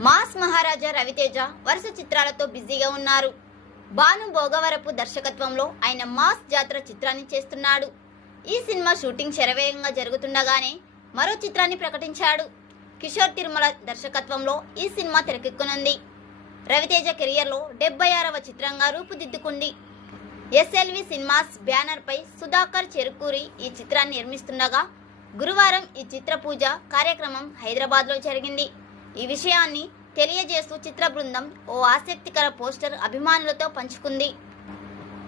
Mass మహారాజా రవితేజ వరుస చిత్రాలతో బిజీగా ఉన్నారు. భాను భోగవరపు దర్శకత్వంలో ఆయన మాస్ జాతర చిత్రాన్ని చేస్తున్నాడు. ఈ సినిమా షూటింగ్ శరవేగంగా జరుగుతుండగానే మరో చిత్రాన్ని ప్రకటించాడు. కిషోర్ తిరుమల దర్శకత్వంలో ఈ సినిమా తెరకెక్కనుంది. రవితేజ కెరియర్లో డెబ్బై ఆరవ చిత్రంగా రూపుదిద్దుకుంది. ఎస్ఎల్వి సినిమాస్ బ్యానర్పై సుధాకర్ చెరుకూరి ఈ చిత్రాన్ని నిర్మిస్తుండగా గురువారం ఈ చిత్ర పూజ కార్యక్రమం హైదరాబాద్లో జరిగింది. ఈ విషయాన్ని తెలియజేస్తూ చిత్ర బృందం ఓ ఆసక్తికర పోస్టర్ అభిమానులతో పంచుకుంది.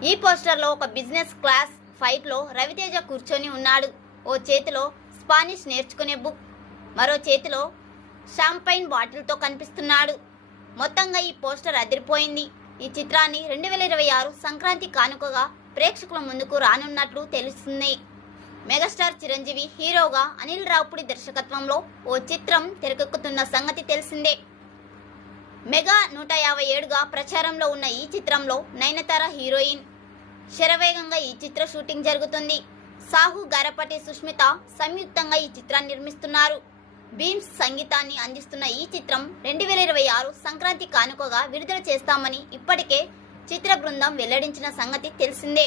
ఈ పోస్టర్లో ఒక బిజినెస్ క్లాస్ ఫైట్లో రవితేజ కూర్చొని ఉన్నాడు. ఓ చేతిలో స్పానిష్ నేర్చుకునే బుక్ మరో చేతిలో షాంపైన్ బాటిల్తో కనిపిస్తున్నాడు. మొత్తంగా ఈ పోస్టర్ అదిరిపోయింది. ఈ చిత్రాన్ని రెండు వేల ఇరవై ఆరు సంక్రాంతి కానుకగా ప్రేక్షకుల ముందుకు రానున్నట్లు తెలుస్తుంది. మెగాస్టార్ చిరంజీవి హీరోగా అనిల్ రావుపుడి దర్శకత్వంలో ఓ చిత్రం తెరకెక్కుతున్న సంగతి తెలిసిందే. మెగా నూట యాభై ఏడుగా ప్రచారంలో ఉన్న ఈ చిత్రంలో నయనతార హీరోయిన్. శరవేగంగా ఈ చిత్ర షూటింగ్ జరుగుతుంది. సాహు గారపటి సుష్మిత సంయుక్తంగా ఈ చిత్రాన్ని నిర్మిస్తున్నారు. భీమ్స్ సంగీతాన్ని అందిస్తున్న ఈ చిత్రం రెండు వేల ఇరవై ఆరు సంక్రాంతి కానుకగా విడుదల చేస్తామని ఇప్పటికే చిత్ర బృందం వెల్లడించిన సంగతి తెలిసిందే.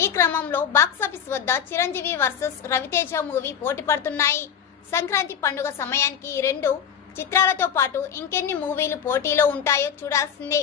ఈ క్రమంలో బాక్సాఫీస్ వద్ద చిరంజీవి వర్సెస్ రవితేజ మూవీ పోటీ పడుతున్నాయి. సంక్రాంతి పండుగ సమయానికి ఈ రెండు చిత్రాలతో పాటు ఇంకెన్ని మూవీలు పోటీలో ఉంటాయో చూడాల్సిందే.